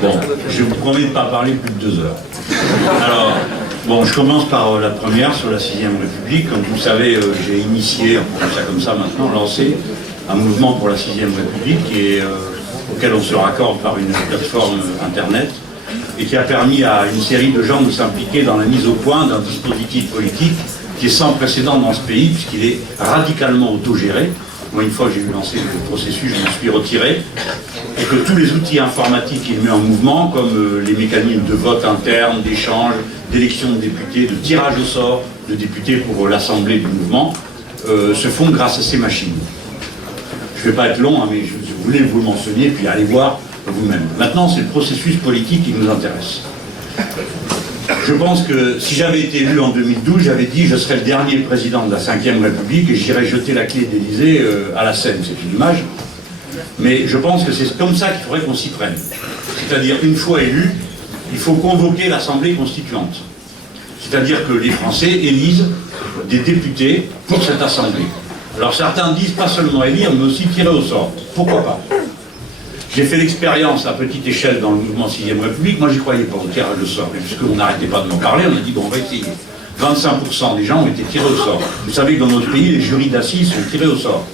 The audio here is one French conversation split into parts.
Bon, je vous promets de ne pas parler plus de 2 heures. Alors, bon, je commence par la première sur la 6ème République. Comme vous le savez, j'ai initié, on appelle ça comme ça maintenant, lancé un mouvement pour la 6ème République auquel on se raccorde par une plateforme internet et qui a permis à une série de gens de s'impliquer dans la mise au point d'un dispositif politique qui est sans précédent dans ce pays puisqu'il est radicalement autogéré. Moi, une fois que j'ai eu lancé le processus, je me suis retiré. Et que tous les outils informatiques qu'il met en mouvement, comme les mécanismes de vote interne, d'échange, d'élection de députés, de tirage au sort de députés pour l'assemblée du mouvement, se font grâce à ces machines. Je ne vais pas être long, hein, mais je voulais vous le mentionner, puis allez voir vous-même. Maintenant, c'est le processus politique qui nous intéresse. Je pense que si j'avais été élu en 2012, j'avais dit je serais le dernier président de la 5e République et j'irais jeter la clé d'Élysée à la Seine. C'est une image. Mais je pense que c'est comme ça qu'il faudrait qu'on s'y prenne. C'est-à-dire, une fois élu, il faut convoquer l'Assemblée constituante. C'est-à-dire que les Français élisent des députés pour cette Assemblée. Alors certains disent pas seulement élire, mais aussi tirer au sort. Pourquoi pas? J'ai fait l'expérience à petite échelle dans le mouvement 6e République. Moi, j'y croyais pas au tirage au sort. Et puisqu'on n'arrêtait pas de m'en parler, on a dit, bon, on va essayer. 25% des gens ont été tirés au sort. Vous savez que dans notre pays, les jurys d'assises sont tirés au sort.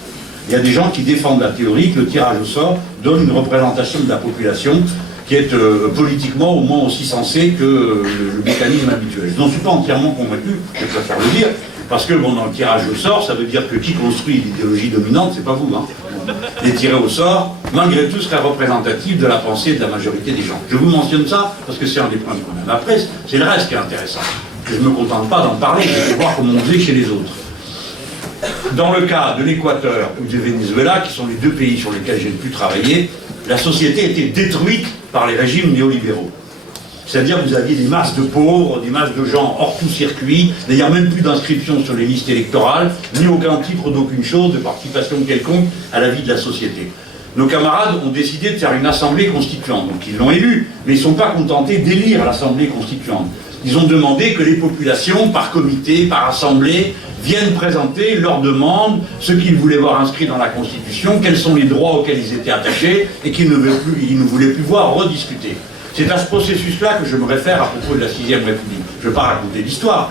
Il y a des gens qui défendent la théorie que le tirage au sort donne une représentation de la population qui est politiquement au moins aussi sensée que le mécanisme habituel. Je n'en suis pas entièrement convaincu, je préfère le dire, parce que bon, dans le tirage au sort, ça veut dire que qui construit l'idéologie dominante, c'est pas vous. Hein. Les tirés au sort, malgré tout, seraient représentatifs de la pensée de la majorité des gens. Je vous mentionne ça parce que c'est un des points qu'on a. Après, c'est le reste qui est intéressant. Je ne me contente pas d'en parler, je vais voir comment on faisait chez les autres. Dans le cas de l'Équateur ou du Venezuela, qui sont les 2 pays sur lesquels j'ai le plus travaillé, la société était détruite par les régimes néolibéraux. C'est-à-dire que vous aviez des masses de pauvres, des masses de gens hors tout circuit, d'ailleurs même plus d'inscription sur les listes électorales, ni aucun titre d'aucune chose, de participation quelconque à la vie de la société. Nos camarades ont décidé de faire une assemblée constituante, donc ils l'ont élue, mais ils ne sont pas contentés d'élire l'assemblée constituante. Ils ont demandé que les populations, par comité, par assemblée, viennent présenter leurs demandes, ce qu'ils voulaient voir inscrit dans la Constitution, quels sont les droits auxquels ils étaient attachés et qu'ils ne voulaient plus voir rediscuter. C'est à ce processus-là que je me réfère à propos de la 6e République. Je ne veux pas raconter l'histoire.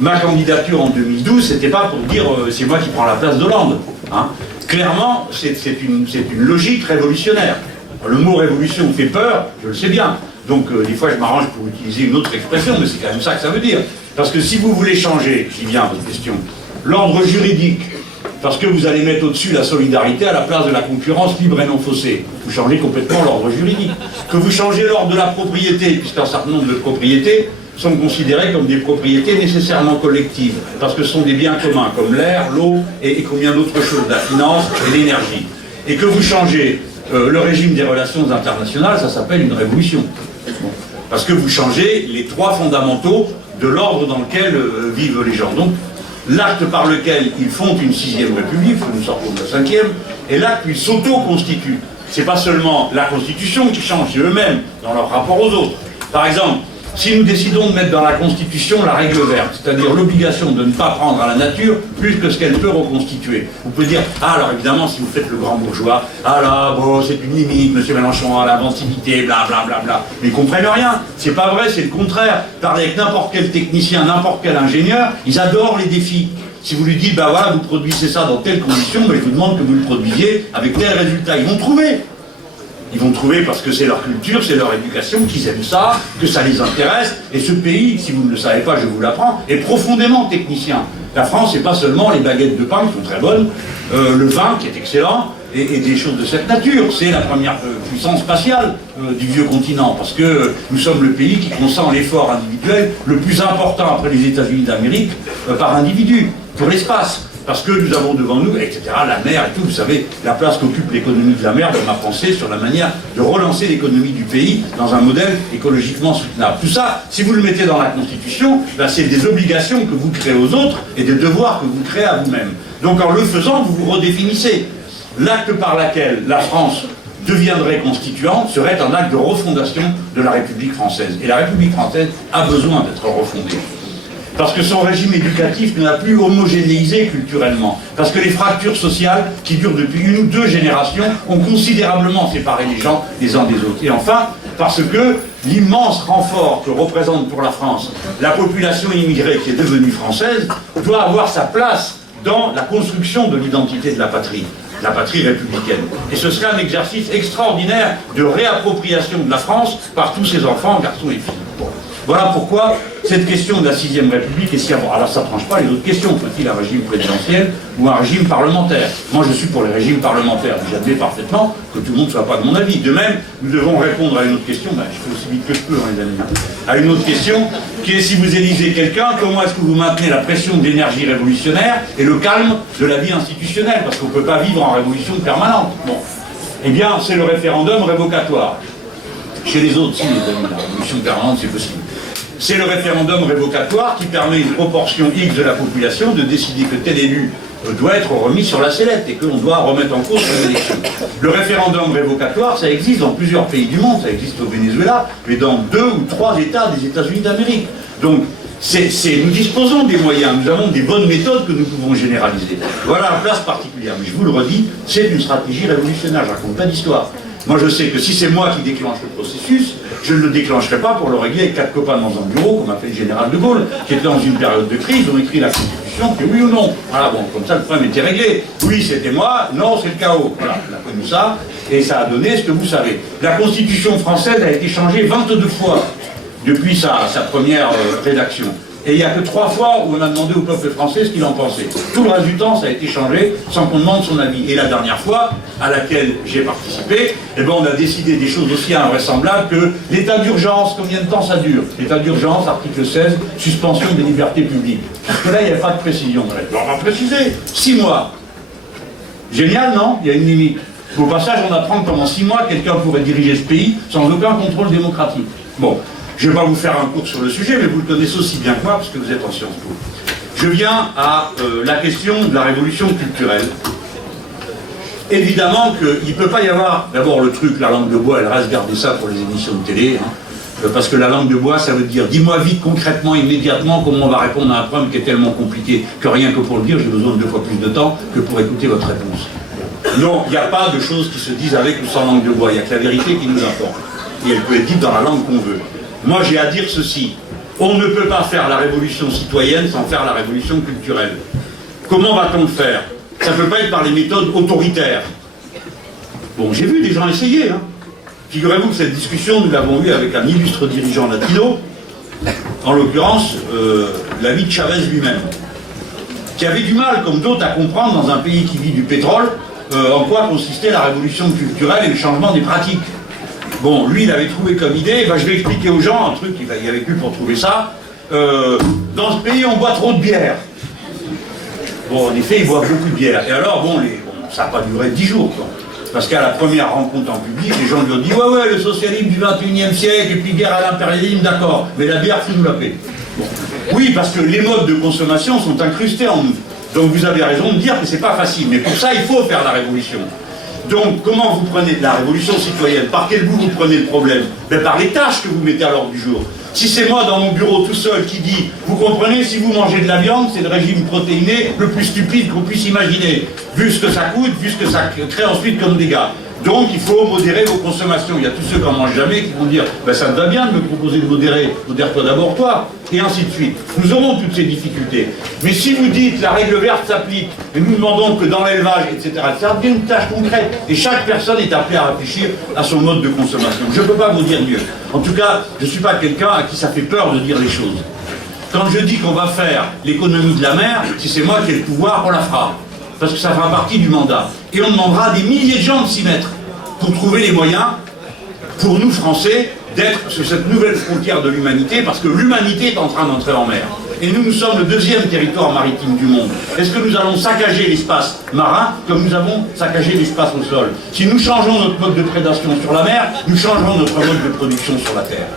Ma candidature en 2012, c'était pas pour dire c'est moi qui prends la place d'Hollande. Hein. Clairement, c'est une logique révolutionnaire. Le mot révolution fait peur, je le sais bien. Donc des fois je m'arrange pour utiliser une autre expression, mais c'est quand même ça que ça veut dire. Parce que si vous voulez changer, j'y viens à votre question, l'ordre juridique, parce que vous allez mettre au-dessus la solidarité à la place de la concurrence libre et non faussée, vous changez complètement l'ordre juridique. Que vous changez l'ordre de la propriété, puisqu'un certain nombre de propriétés sont considérées comme des propriétés nécessairement collectives, parce que ce sont des biens communs, comme l'air, l'eau et combien d'autres choses, la finance et l'énergie. Et que vous changez le régime des relations internationales, ça s'appelle une révolution. Parce que vous changez les 3 fondamentaux de l'ordre dans lequel vivent les gens. Donc, l'acte par lequel ils font une 6e République, nous sortons de la 5e, est l'acte où ils s'auto-constituent. C'est pas seulement la Constitution qui change, c'est eux-mêmes dans leur rapport aux autres. Par exemple, si nous décidons de mettre dans la Constitution la règle verte, c'est-à-dire l'obligation de ne pas prendre à la nature plus que ce qu'elle peut reconstituer. Vous pouvez dire, ah alors évidemment si vous faites le grand bourgeois, ah là, bon c'est une limite, monsieur Mélenchon, à l'inventivité, bla bla bla bla. Mais ils comprennent rien, c'est pas vrai, c'est le contraire. Parlez avec n'importe quel technicien, n'importe quel ingénieur, ils adorent les défis. Si vous lui dites, bah voilà, vous produisez ça dans telles conditions, bah, ils vous demandent que vous le produisiez avec tel résultat. Ils vont trouver. Ils vont trouver parce que c'est leur culture, c'est leur éducation, qu'ils aiment ça, que ça les intéresse. Et ce pays, si vous ne le savez pas, je vous l'apprends, est profondément technicien. La France, c'est pas seulement les baguettes de pain qui sont très bonnes, le vin qui est excellent, et des choses de cette nature. C'est la première puissance spatiale du vieux continent, parce que nous sommes le pays qui consent l'effort individuel le plus important après les États-Unis d'Amérique par individu, pour l'espace. Parce que nous avons devant nous, etc., la mer et tout, vous savez, la place qu'occupe l'économie de la mer dans ma pensée sur la manière de relancer l'économie du pays dans un modèle écologiquement soutenable. Tout ça, si vous le mettez dans la Constitution, ben c'est des obligations que vous créez aux autres et des devoirs que vous créez à vous-même. Donc en le faisant, vous vous redéfinissez. L'acte par lequel la France deviendrait constituante serait un acte de refondation de la République française. Et la République française a besoin d'être refondée. Parce que son régime éducatif ne l'a plus homogénéisé culturellement. Parce que les fractures sociales, qui durent depuis 1 ou 2 générations, ont considérablement séparé les gens les uns des autres. Et enfin, parce que l'immense renfort que représente pour la France la population immigrée qui est devenue française doit avoir sa place dans la construction de l'identité de la patrie républicaine. Et ce serait un exercice extraordinaire de réappropriation de la France par tous ses enfants, garçons et filles. Bon. Voilà pourquoi cette question de la 6ème République est si importante. Alors ça ne tranche pas les autres questions. Faut-il un régime présidentiel ou un régime parlementaire? Moi je suis pour les régimes parlementaires. J'admets parfaitement que tout le monde ne soit pas de mon avis. De même, nous devons répondre à une autre question. Ben, je fais aussi vite que je peux, hein, les amis. À une autre question, qui est si vous élisez quelqu'un, comment est-ce que vous maintenez la pression de l'énergie révolutionnaire et le calme de la vie institutionnelle? Parce qu'on ne peut pas vivre en révolution permanente. Bon. Eh bien, c'est le référendum révocatoire. Chez les autres, si, les amis, la révolution permanente, c'est possible. C'est le référendum révocatoire qui permet à une proportion X de la population de décider que tel élu doit être remis sur la sellette et qu'on doit remettre en cause son élection. Le référendum révocatoire, ça existe dans plusieurs pays du monde, ça existe au Venezuela, mais dans 2 ou 3 États des États-Unis d'Amérique. Donc, nous disposons des moyens, nous avons des bonnes méthodes que nous pouvons généraliser. Voilà la place particulière. Mais je vous le redis, c'est une stratégie révolutionnaire, je ne raconte pas d'histoire. Moi je sais que si c'est moi qui déclenche le processus, je ne le déclencherai pas pour le régler avec 4 copains dans un bureau, comme a fait le général de Gaulle, qui était dans une période de crise, ils ont écrit la Constitution, que oui ou non. Voilà, bon, comme ça le problème était réglé. Oui, c'était moi, non, c'est le chaos. Voilà, on a connu ça, et ça a donné ce que vous savez. La Constitution française a été changée 22 fois depuis sa première rédaction. Et il n'y a que 3 fois où on a demandé au peuple français ce qu'il en pensait. Tout le reste du temps, ça a été changé sans qu'on demande son avis. Et la dernière fois, à laquelle j'ai participé, eh ben, on a décidé des choses aussi invraisemblables que l'état d'urgence, combien de temps ça dure? L'état d'urgence, article 16, suspension des libertés publiques. Parce que là, il n'y avait pas de précision. Alors, on va préciser, 6 mois. Génial, non? Il y a une limite. Au passage, on apprend que pendant 6 mois, quelqu'un pourrait diriger ce pays sans aucun contrôle démocratique. Bon. Je ne vais pas vous faire un cours sur le sujet, mais vous le connaissez aussi bien que moi, parce que vous êtes en Sciences Po. Je viens à la question de la révolution culturelle. Évidemment qu'il ne peut pas y avoir, d'abord le truc, la langue de bois, elle reste garder ça pour les émissions de télé, hein, parce que la langue de bois, ça veut dire, dis-moi vite, concrètement, immédiatement, comment on va répondre à un problème qui est tellement compliqué que rien que pour le dire, j'ai besoin de 2 fois plus de temps que pour écouter votre réponse. Non, il n'y a pas de choses qui se disent avec ou sans langue de bois, il n'y a que la vérité qui nous importe. Et elle peut être dite dans la langue qu'on veut. Moi, j'ai à dire ceci. On ne peut pas faire la révolution citoyenne sans faire la révolution culturelle. Comment va-t-on le faire? Ça ne peut pas être par les méthodes autoritaires. Bon, j'ai vu des gens essayer. Hein. Figurez-vous que cette discussion, nous l'avons eue avec un illustre dirigeant latino, en l'occurrence, l'ami de Chavez lui-même, qui avait du mal, comme d'autres, à comprendre, dans un pays qui vit du pétrole, en quoi consistait la révolution culturelle et le changement des pratiques. Bon, lui, il avait trouvé comme idée, ben, je vais expliquer aux gens un truc, il a vécu pour trouver ça. Dans ce pays, on boit trop de bière. Bon, en effet, ils boivent beaucoup de bière. Et alors, bon, ça n'a pas duré 10 jours, quoi. Parce qu'à la première rencontre en public, les gens lui ont dit « Ouais, le socialisme du 21e siècle, et puis guerre à l'impérialisme, d'accord, mais la bière, faut nous la paix. Bon. » Oui, parce que les modes de consommation sont incrustés en nous. Donc vous avez raison de dire que c'est pas facile. Mais pour ça, il faut faire la révolution. Donc, comment vous prenez de la révolution citoyenne? Par quel bout vous prenez le problème? Ben, par les tâches que vous mettez à l'ordre du jour. Si c'est moi dans mon bureau tout seul qui dit, vous comprenez, si vous mangez de la viande, c'est le régime protéiné le plus stupide qu'on puisse imaginer, vu ce que ça coûte, vu ce que ça crée ensuite comme dégâts. Donc il faut modérer vos consommations. Il y a tous ceux qui n'en mangent jamais qui vont dire ben, ça me va bien de me proposer de modérer, modère-toi d'abord toi, et ainsi de suite. Nous aurons toutes ces difficultés. Mais si vous dites la règle verte s'applique, et nous demandons que dans l'élevage, etc., ça devient une tâche concrète. Et chaque personne est appelée à réfléchir à son mode de consommation. Je ne peux pas vous dire mieux. En tout cas, je ne suis pas quelqu'un à qui ça fait peur de dire les choses. Quand je dis qu'on va faire l'économie de la mer, si c'est moi qui ai le pouvoir, on la fera. Parce que ça fera partie du mandat. Et on demandera à des milliers de gens de s'y mettre pour trouver les moyens, pour nous Français, d'être sur cette nouvelle frontière de l'humanité, parce que l'humanité est en train d'entrer en mer. Et nous sommes le 2e territoire maritime du monde. Est-ce que nous allons saccager l'espace marin comme nous avons saccagé l'espace au sol? Si nous changeons notre mode de prédation sur la mer, nous changerons notre mode de production sur la terre.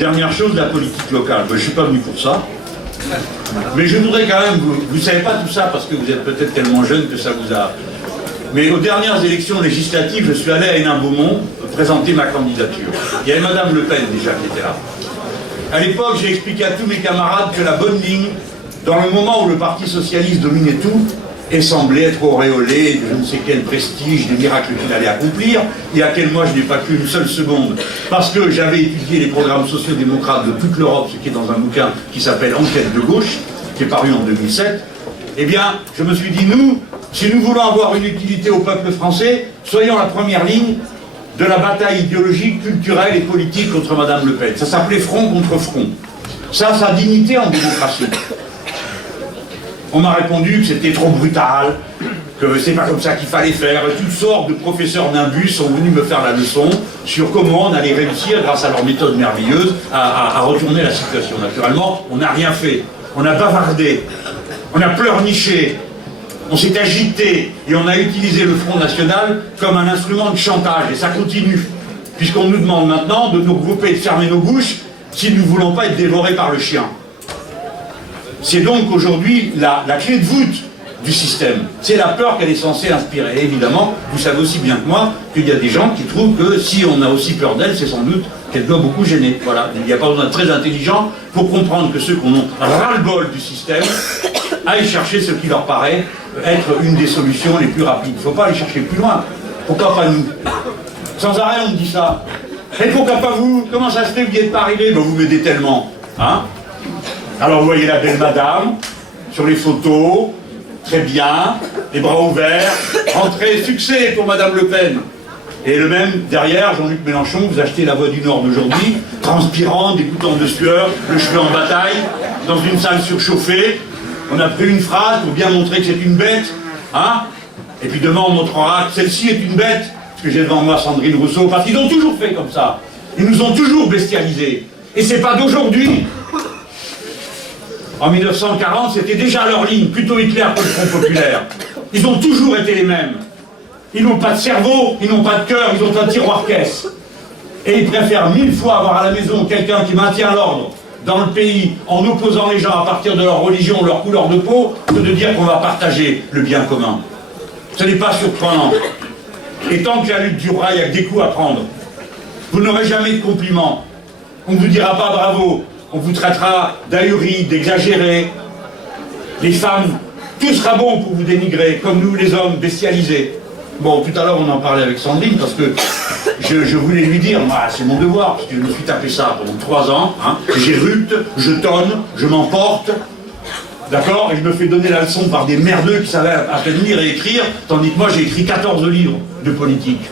Dernière chose, la politique locale. Je ne suis pas venu pour ça. Mais je voudrais quand même, vous ne savez pas tout ça parce que vous êtes peut-être tellement jeune que ça vous a... Mais aux dernières élections législatives, je suis allé à Hénin-Beaumont présenter ma candidature. Il y avait Madame Le Pen déjà qui était là. À l'époque, j'ai expliqué à tous mes camarades que la bonne ligne, dans le moment où le Parti socialiste dominait tout, et semblait être auréolé de je ne sais quel prestige, des miracles qu'il allait accomplir, et à quel moi je n'ai pas cru une seule seconde, parce que j'avais étudié les programmes sociaux-démocrates de toute l'Europe, ce qui est dans un bouquin qui s'appelle Enquête de gauche, qui est paru en 2007, eh bien, je me suis dit, nous, si nous voulons avoir une utilité au peuple français, soyons la première ligne de la bataille idéologique, culturelle et politique contre Madame Le Pen. Ça s'appelait front contre front. Ça a sa dignité en démocratie. On m'a répondu que c'était trop brutal, que c'est pas comme ça qu'il fallait faire. Toutes sortes de professeurs nimbus sont venus me faire la leçon sur comment on allait réussir, grâce à leur méthode merveilleuse, à retourner la situation. Naturellement, on n'a rien fait. On a bavardé, on a pleurniché, on s'est agité et on a utilisé le Front National comme un instrument de chantage. Et ça continue, puisqu'on nous demande maintenant de nous regrouper et de fermer nos bouches si nous ne voulons pas être dévorés par le chien. C'est donc aujourd'hui la clé de voûte du système. C'est la peur qu'elle est censée inspirer. Et évidemment, vous savez aussi bien que moi qu'il y a des gens qui trouvent que si on a aussi peur d'elle, c'est sans doute qu'elle doit beaucoup gêner. Voilà. Il n'y a pas besoin d'être très intelligent pour comprendre que ceux qui ont ras-le-bol du système aillent chercher ce qui leur paraît être une des solutions les plus rapides. Il ne faut pas aller chercher plus loin. Pourquoi pas nous? Sans arrêt, on me dit ça. Et pourquoi pas vous? Comment ça se fait que vous n'y êtes pas arrivé? Ben, vous m'aidez tellement. Hein? Alors vous voyez la belle madame, sur les photos, très bien, les bras ouverts, rentrée, succès pour Madame Le Pen. Et le même, derrière, Jean-Luc Mélenchon, vous achetez La Voix du Nord d'aujourd'hui, transpirant, des gouttons de sueur, le cheveu en bataille, dans une salle surchauffée. On a pris une phrase pour bien montrer que c'est une bête, hein? Et puis demain on montrera que celle-ci est une bête, parce que j'ai devant moi Sandrine Rousseau, parce qu'ils ont toujours fait comme ça. Ils nous ont toujours bestialisés. Et c'est pas d'aujourd'hui. En 1940, c'était déjà leur ligne, plutôt Hitler que le Front Populaire. Ils ont toujours été les mêmes. Ils n'ont pas de cerveau, ils n'ont pas de cœur, ils ont un tiroir-caisse. Et ils préfèrent 1000 fois avoir à la maison quelqu'un qui maintient l'ordre dans le pays en opposant les gens à partir de leur religion, leur couleur de peau, que de dire qu'on va partager le bien commun. Ce n'est pas surprenant. Et tant que la lutte durera, il n'y a que des coups à prendre. Vous n'aurez jamais de compliments. On ne vous dira pas bravo. On vous traitera d'ahuri, d'exagéré. Les femmes, tout sera bon pour vous dénigrer, comme nous les hommes bestialisés. Bon, tout à l'heure on en parlait avec Sandrine, parce que je voulais lui dire, moi c'est mon devoir, parce que je me suis tapé ça pendant 3 ans, hein, j'érupte, je tonne, je m'emporte, d'accord, et je me fais donner la leçon par des merdeux qui savaient à peine lire et écrire, tandis que moi j'ai écrit 14 livres de politique.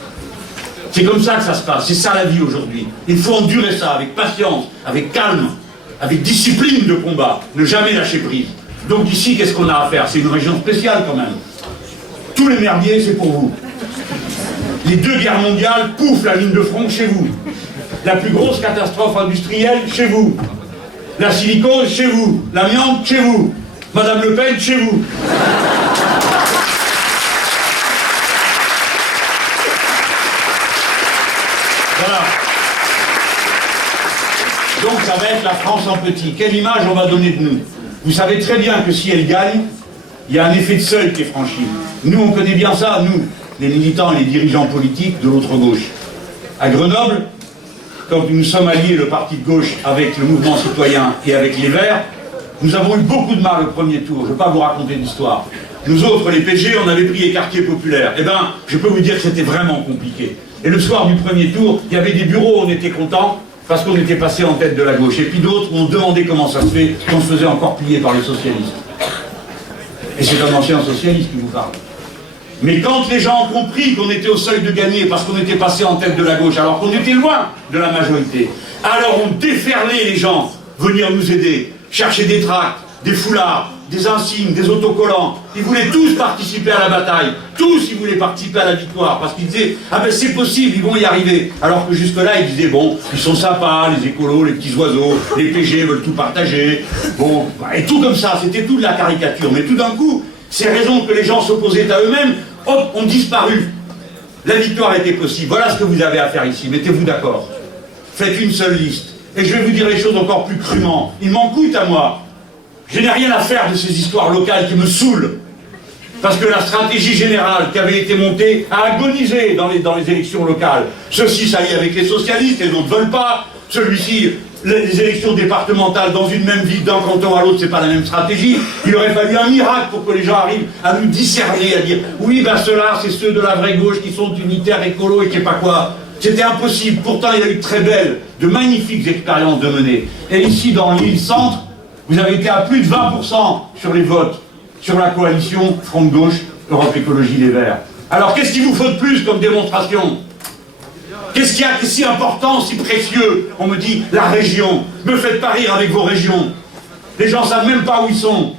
C'est comme ça que ça se passe, c'est ça la vie aujourd'hui. Il faut endurer ça avec patience, avec calme, avec discipline de combat, ne jamais lâcher prise. Donc ici, qu'est-ce qu'on a à faire? C'est une région spéciale quand même. Tous les merdiers, c'est pour vous. Les 2 guerres mondiales, pouf, la ligne de front chez vous. La plus grosse catastrophe industrielle, chez vous. La silicose, chez vous. L'amiante, chez vous. Madame Le Pen, chez vous. Voilà. Donc ça va être la France en petit. Quelle image on va donner de nous? Vous savez très bien que si elle gagne, il y a un effet de seuil qui est franchi. Nous, on connaît bien ça, nous, les militants et les dirigeants politiques de l'autre gauche. À Grenoble, quand nous sommes alliés, le parti de gauche, avec le mouvement citoyen et avec les Verts, nous avons eu beaucoup de mal au premier tour. Je ne vais pas vous raconter l'histoire. Nous autres, les PG, on avait pris les quartiers populaires. Eh bien, je peux vous dire que c'était vraiment compliqué. Et le soir du premier tour, il y avait des bureaux où on était contents, parce qu'on était passé en tête de la gauche. Et puis d'autres où on demandait comment ça se fait, qu'on se faisait encore plier par les socialistes. Et c'est un ancien socialiste qui vous parle. Mais quand les gens ont compris qu'on était au seuil de gagner parce qu'on était passé en tête de la gauche, alors qu'on était loin de la majorité, alors on déferlait les gens venir nous aider, chercher des tracts, des foulards, des insignes, des autocollants. Ils voulaient tous participer à la bataille. Tous, ils voulaient participer à la victoire. Parce qu'ils disaient, ah ben c'est possible, ils vont y arriver. Alors que jusque-là, ils disaient, bon, ils sont sympas, les écolos, les petits oiseaux, les PG veulent tout partager. Bon, et tout comme ça, c'était tout de la caricature. Mais tout d'un coup, ces raisons que les gens s'opposaient à eux-mêmes, hop, ont disparu. La victoire était possible. Voilà ce que vous avez à faire ici. Mettez-vous d'accord. Faites une seule liste. Et je vais vous dire les choses encore plus crûment. Il m'en coûte à moi. Je n'ai rien à faire de ces histoires locales qui me saoulent. Parce que la stratégie générale qui avait été montée a agonisé dans les élections locales. Ceux-ci s'allient avec les socialistes, les autres ne veulent pas. Celui-ci les élections départementales dans une même ville, d'un canton à l'autre, c'est pas la même stratégie. Il aurait fallu un miracle pour que les gens arrivent à nous discerner, à dire oui, ben ceux-là, c'est ceux de la vraie gauche qui sont unitaires, écolos et je sais pas quoi. C'était impossible. Pourtant, il y a eu de magnifiques expériences de mener. Et ici, dans l'île Centre, vous avez été à plus de 20% sur les votes, sur la coalition Front de Gauche, Europe Écologie Les Verts. Alors, qu'est-ce qu'il vous faut de plus comme démonstration? Qu'est-ce qu'il y a qui est si important, si précieux? On me dit, la région. Me faites pas rire avec vos régions. Les gens ne savent même pas où ils sont.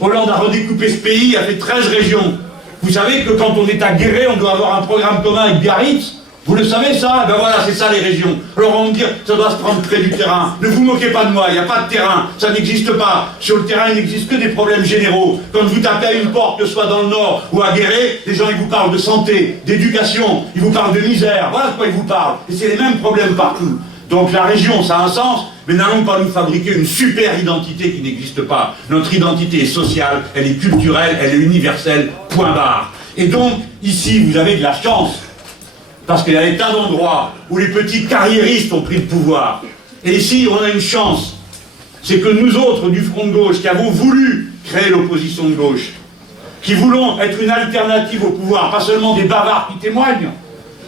Hollande a redécoupé ce pays, a fait 13 régions. Vous savez que quand on est à Guéret, on doit avoir un programme commun avec Biarritz. Vous le savez ça? Ben voilà, c'est ça les régions. Alors on va me dire, ça doit se prendre près du terrain. Ne vous moquez pas de moi, il n'y a pas de terrain. Ça n'existe pas. Sur le terrain, il n'existe que des problèmes généraux. Quand vous tapez à une porte, que ce soit dans le Nord ou à Guéret, les gens ils vous parlent de santé, d'éducation, ils vous parlent de misère. Voilà de quoi ils vous parlent. Et c'est les mêmes problèmes partout. Donc la région, ça a un sens, mais n'allons pas nous fabriquer une super identité qui n'existe pas. Notre identité est sociale, elle est culturelle, elle est universelle, point barre. Et donc, ici, vous avez de la chance. Parce qu'il y a des tas d'endroits où les petits carriéristes ont pris le pouvoir. Et ici, on a une chance. C'est que nous autres, du Front de Gauche, qui avons voulu créer l'opposition de gauche, qui voulons être une alternative au pouvoir, pas seulement des bavards qui témoignent,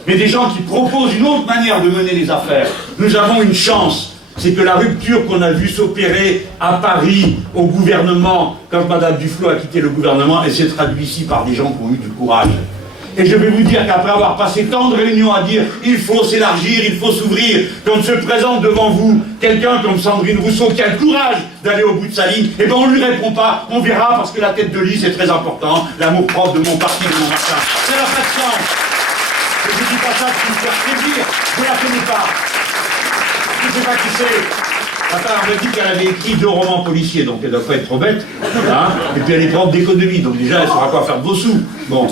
mais des gens qui proposent une autre manière de mener les affaires. Nous avons une chance. C'est que la rupture qu'on a vue s'opérer à Paris, au gouvernement, quand Madame Duflot a quitté le gouvernement, elle s'est traduite ici par des gens qui ont eu du courage. Et je vais vous dire qu'après avoir passé tant de réunions à dire il faut s'élargir, il faut s'ouvrir, quand se présente devant vous quelqu'un comme Sandrine Rousseau qui a le courage d'aller au bout de sa ligne, et bien on ne lui répond pas, on verra parce que la tête de liste est très important, l'amour propre de mon parti, de mon machin. Ça n'a pas de sens. Et je ne dis pas ça pour me faire plaisir, je ne la connais pas. Je ne sais pas qui c'est. Attends, elle m'a dit qu'elle avait écrit 2 romans policiers, donc elle ne doit pas être trop bête. Hein, et puis elle est prof d'économie, donc déjà elle saura quoi faire de vos sous. Bon.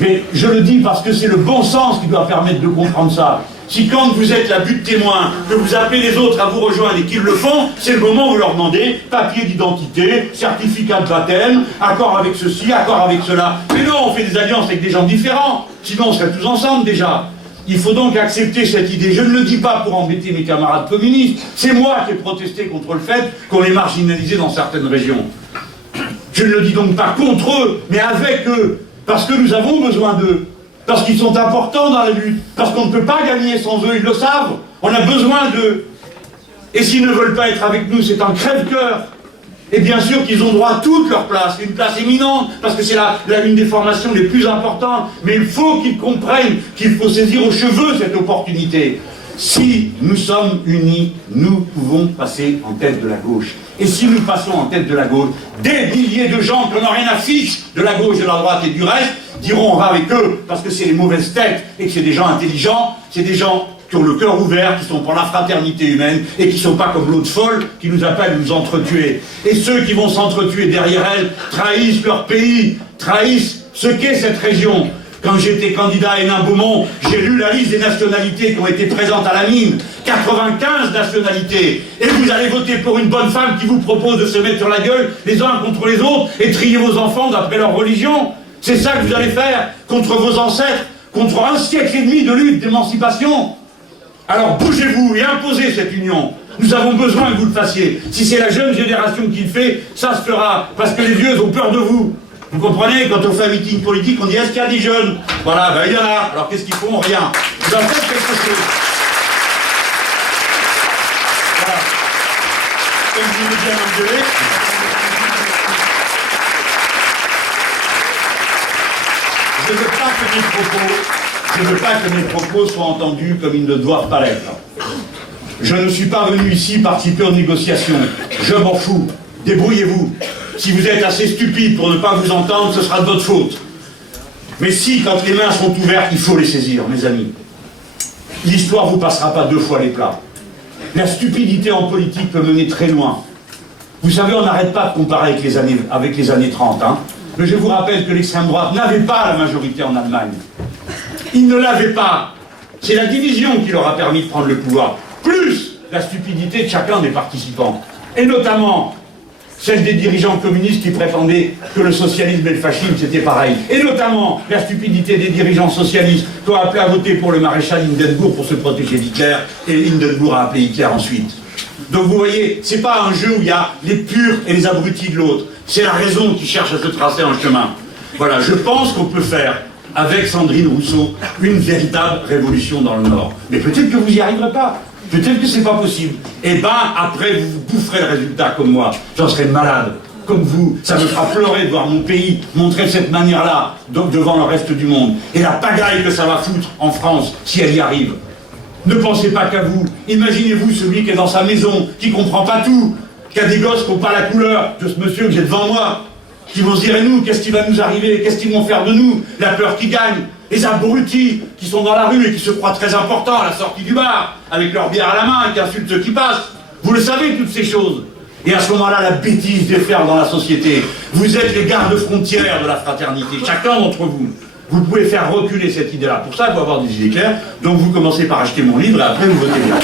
Mais je le dis parce que c'est le bon sens qui doit permettre de comprendre ça. Si quand vous êtes la butte témoin, que vous appelez les autres à vous rejoindre et qu'ils le font, c'est le moment où vous leur demandez papier d'identité, certificat de baptême, accord avec ceci, accord avec cela. Mais non, on fait des alliances avec des gens différents, sinon on serait tous ensemble déjà. Il faut donc accepter cette idée. Je ne le dis pas pour embêter mes camarades communistes, c'est moi qui ai protesté contre le fait qu'on les marginalisait dans certaines régions. Je ne le dis donc pas contre eux, mais avec eux. Parce que nous avons besoin d'eux, parce qu'ils sont importants dans la lutte, parce qu'on ne peut pas gagner sans eux, ils le savent, on a besoin d'eux. Et s'ils ne veulent pas être avec nous, c'est un crève-cœur. Et bien sûr qu'ils ont droit à toute leur place, une place éminente, parce que c'est l'une des formations les plus importantes, mais il faut qu'ils comprennent qu'il faut saisir aux cheveux cette opportunité. Si nous sommes unis, nous pouvons passer en tête de la gauche. Et si nous passons en tête de la gauche, des milliers de gens qui n'ont rien à fiche de la gauche, de la droite et du reste, diront on va avec eux, parce que c'est les mauvaises têtes, et que c'est des gens intelligents, c'est des gens qui ont le cœur ouvert, qui sont pour la fraternité humaine, et qui ne sont pas comme l'autre folle, qui nous appelle nous entretuer. Et ceux qui vont s'entretuer derrière elle trahissent leur pays, trahissent ce qu'est cette région. Quand j'étais candidat à Hénin-Beaumont, j'ai lu la liste des nationalités qui ont été présentes à la mine. 95 nationalités. Et vous allez voter pour une bonne femme qui vous propose de se mettre sur la gueule les uns contre les autres et trier vos enfants d'après leur religion. C'est ça que vous allez faire contre vos ancêtres, contre un siècle et demi de lutte, d'émancipation. Alors bougez-vous et imposez cette union. Nous avons besoin que vous le fassiez. Si c'est la jeune génération qui le fait, ça se fera. Parce que les vieux ont peur de vous. Vous comprenez, quand on fait un meeting politique, on dit est-ce qu'il y a des jeunes? Voilà, ben il y en a. Alors qu'est-ce qu'ils font? Rien. Ils doivent faire quelque chose. Voilà. Comme je vous bien engueuler. Je ne veux pas que mes propos soient entendus comme ils ne doivent pas l'être. Je ne suis pas venu ici participer aux négociations. Je m'en fous. Débrouillez-vous. Si vous êtes assez stupide pour ne pas vous entendre, ce sera de votre faute. Mais si, quand les mains sont ouvertes, il faut les saisir, mes amis. L'histoire ne vous passera pas 2 fois les plats. La stupidité en politique peut mener très loin. Vous savez, on n'arrête pas de comparer avec les années 30. Hein. Mais je vous rappelle que l'extrême droite n'avait pas la majorité en Allemagne. Ils ne l'avaient pas. C'est la division qui leur a permis de prendre le pouvoir. Plus la stupidité de chacun des participants. Et notamment celle des dirigeants communistes qui prétendaient que le socialisme et le fascisme c'était pareil. Et notamment la stupidité des dirigeants socialistes qui ont appelé à voter pour le maréchal Hindenburg pour se protéger d'Hitler, et Hindenburg a appelé Hitler ensuite. Donc vous voyez, c'est pas un jeu où il y a les purs et les abrutis de l'autre. C'est la raison qui cherche à se tracer un chemin. Voilà, je pense qu'on peut faire, avec Sandrine Rousseau, une véritable révolution dans le Nord. Mais peut-être que vous n'y arriverez pas. Peut-être que c'est pas possible. Et ben, après, vous boufferez le résultat comme moi. J'en serai malade. Comme vous, ça me fera pleurer de voir mon pays montrer de cette manière-là devant le reste du monde. Et la pagaille que ça va foutre en France, si elle y arrive. Ne pensez pas qu'à vous. Imaginez-vous celui qui est dans sa maison, qui comprend pas tout, qui a des gosses qui n'ont pas la couleur de ce monsieur que j'ai devant moi, qui vont se dire, et nous, qu'est-ce qui va nous arriver? Qu'est-ce qu'ils vont faire de nous? La peur qui gagne. Les abrutis qui sont dans la rue et qui se croient très importants à la sortie du bar, avec leur bière à la main et qui insultent ceux qui passent. Vous le savez, toutes ces choses. Et à ce moment-là, la bêtise déferle dans la société. Vous êtes les gardes-frontières de la fraternité, chacun d'entre vous. Vous pouvez faire reculer cette idée-là. Pour ça, il faut avoir des idées claires. Donc vous commencez par acheter mon livre et après vous votez bien.